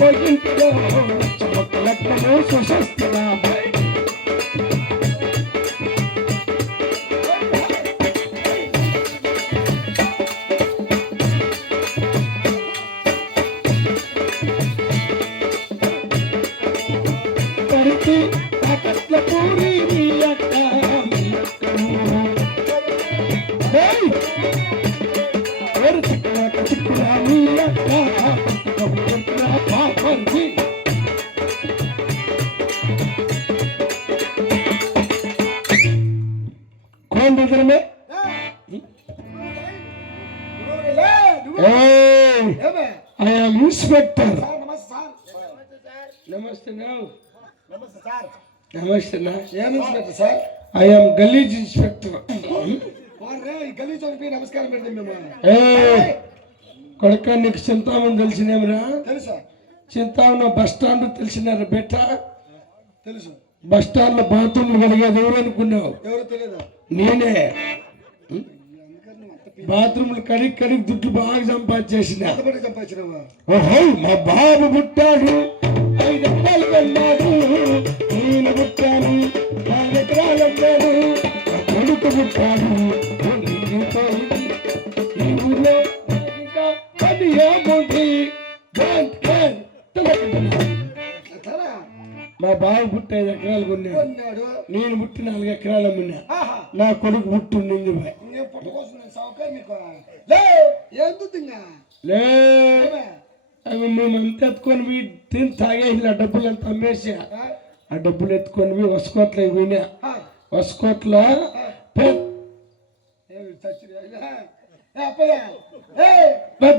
Hoy Inspector. Namaste now. Namaste sir. Namaste now. Yes, Inspector sir. I am Galley Inspector. Galley చనిపోయి నమస్కారం పెడతాం మేము. కొడక నీకు చింతామణి తెలిసినేమరా? తెలుసా? చింతామణి బస్ స్టాండ్ తెలిసినారా బెట్ట? తెలుసు. బస్ స్టాండ్ లో బాత్రూమ్లు కలిగేది ఎవరు అనుకున్నావు? ఎవరు తెలియదా? నేనే. బాత్రూమ్లు కడిగి దుడ్లు బాగా సంపాదించేసిన. ఓహో మా బాబు పుట్టాడు 5 ఎకరాలు వెళ్ళాడు, నేను పుట్టాను 4 ఎకరాలు అన్నాడు, మా కొడుకు పుట్టాడు ఈ ఊళ్ళో ఇంకా 10 ఏముంది. మా బాబు పుట్టి 5 ఎకరాలు కొన్నాడు, నేను పుట్టి 4 ఎకరాలు అమ్మినా, నా కొడుకు పుట్టింది మేమంతా ఎత్తుకొని పోయి తిని తాగేసి ఆ డబ్బులు అంతా అమ్మేసా. ఆ డబ్బులు ఎత్తుకొని పోయి వసుకోట్ల పోయినా. వసుకోట్ల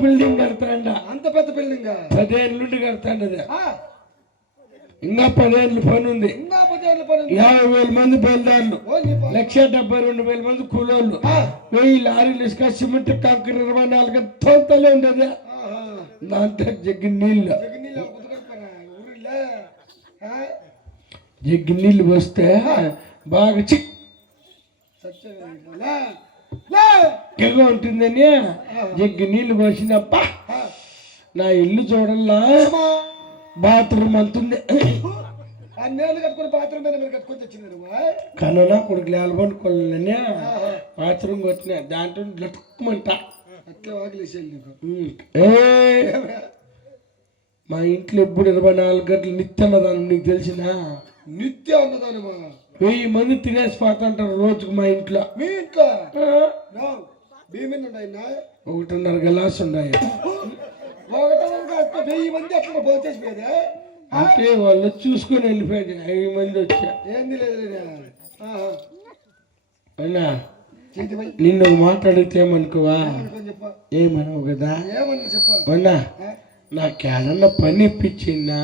బిల్డింగ్ కడతాండ. అంత పెద్ద బిల్డింగ్ 10 ఏళ్ళ నుండి కడతాండ. ఇంకా 10 ఏళ్ళు పని ఉంది. 50,000 మంది బయలుదారులు, 1,72,000 మంది కూలోళ్ళు, 1000 లారీలు ఇసుక సిమెంట్ కాంక్రీట్ 24 గంటలు తోలుతలే ఉండదు. దాంట్లో జగ్గి నీళ్ళు వస్తే బాగా చిక్కగా ఉంటుందని జగ్గి నీళ్ళు పోసినప్ప నా ఇల్లు చూడల్లా బాత్రూమ్ అంతుంది. కన్నా కొడుకు లేలబడుకోవాలని బాత్రూమ్ వచ్చిన దాంట్లో లట్టుకుమంట. మా ఇంట్లో ఎప్పుడు 24 గంటలు నిత్య అన్నదానం. నీకు తెలిసిన నిత్య అన్నదానం 1000 మంది తినేసి పోతుంటారు రోజుకు మా ఇంట్లో. మీ ఇంట్లో 1.5 గలాస్ ఉన్నాయి. 1000 మంది అట్లా పోచేసిపోయేదా? అంటే వాళ్ళు చూసుకొని వెళ్ళిపోయాడు. 5 మంది వచ్చా. ఏంది లేదు అయినా నిన్ను ఒక మాట అడిగితే ఏమనుకోవా? ఏమనవు కదా? అన్నా నాకేదన్నా పని ఇప్పించిందా?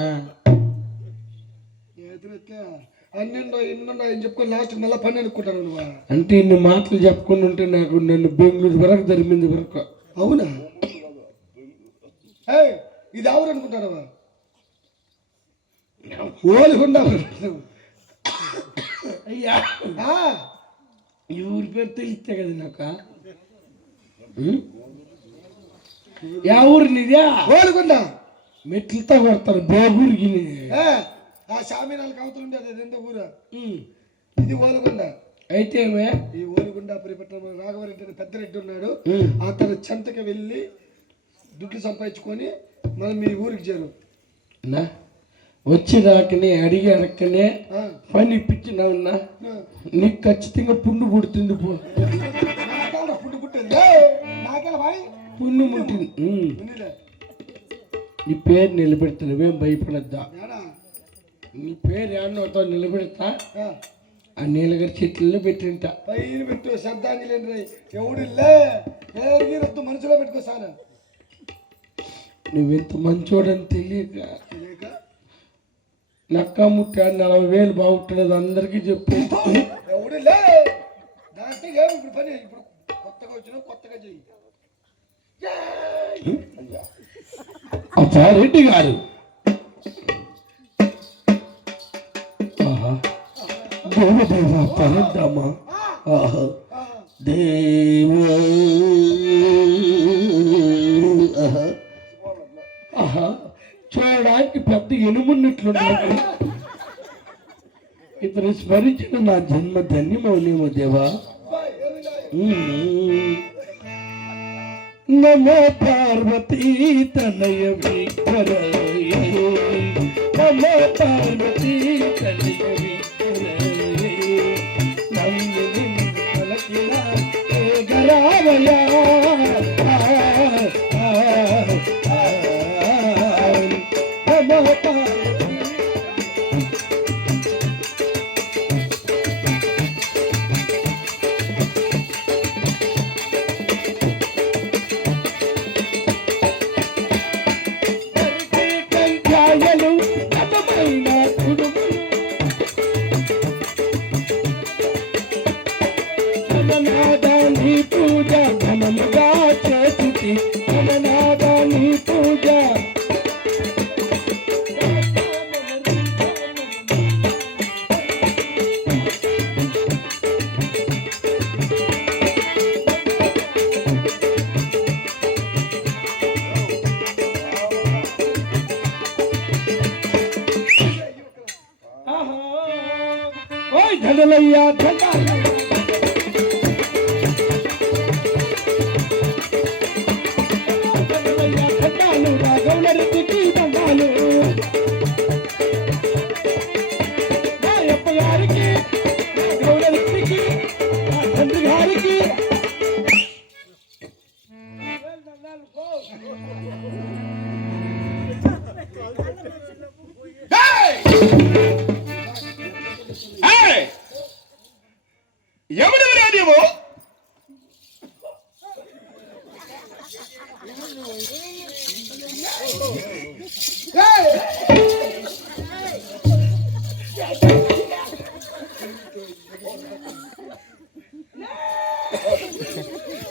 చెప్పుకొని లాస్ట్ మళ్ళీ పని అనుకుంటాను. అంటే ఇన్ని మాటలు చెప్పుకుని ఉంటే నాకు నన్ను బెంగళూరు వరకు ధరిమింది వరకు. అవునా? ఇది ఎవరు అనుకుంటారు? ఓలిగుండా. అయ్యా ఈ ఊరి పేరు తెలిస్తే కదా నాకు. యా ఊరు నీదే? ఓలిగుండ. మెట్లతో కొడతారు బేగూరికి. ఆ షామీనాలకు అవతల ఉండేది అదెంత ఊరు? ఇది ఓలిగుండ. అయితే ఈ ఓలిగుండ పరిపట్నం రాఘవరెడ్డి పెద్ద రెడ్డి ఉన్నాడు. అతను చెంతకి వెళ్ళి దుడ్లు సంపాదించుకొని మనం మీ ఊరికి చేరు. వచ్చి రాకనే అడిగి అడక్కనే పని ఇప్పించినావున్నా నీకు ఖచ్చితంగా పుండు పుడుతుంది. పుండు పుట్టింది పుండు పుట్టింది. నీ పేరు నిలబెడతా, నువ్వేం భయపడద్దా. నీ పేరు ఏమవుతా నిలబెడతా. ఆ నీలగారి చెట్లలో పెట్టింట పైన పెట్టు. శ్రద్ధాంజలి ఎవడిల్లే పేరు మనసులో పెట్టుకోసాను. నువ్వెంత మంచోడని తెలియక నక్క ముట్ట 40,000 బాగుంటున్నది అందరికీ చెప్పు. ఎవడిలే దాంట్లో ఏమి ఇప్పుడు పని. ఇప్పుడు కొత్తగా వచ్చినా కొత్తగా చెయ్యి. అప్పారెడ్డి గారు దేవదేవ పరద్దామా దేవ చూడడానికి పెద్ద ఎనుమున్నట్లున్నాడు. ఇతను స్మరించిన నా జన్మ ధన్యమౌనేమో దేవా. నమో పార్వతీ తనయ విఠలయ, నమో పార్వతీ తనయ విఠలయ, నన్ను నిన్ను పలకిన గరావయ. నమో పార్వతీ. ఘననాదాని పూజ ఘనముగా చేసి, ఘననాదాని పూజ. ఓయ్ ధనలయ్యా ధనాలు, రాఘవుల రెడ్డికి దండాలు, మా అప్ప గారికి, రాఘవుల రెడ్డికి, మా తండ్రి గారికి. ఎవడు నీవు?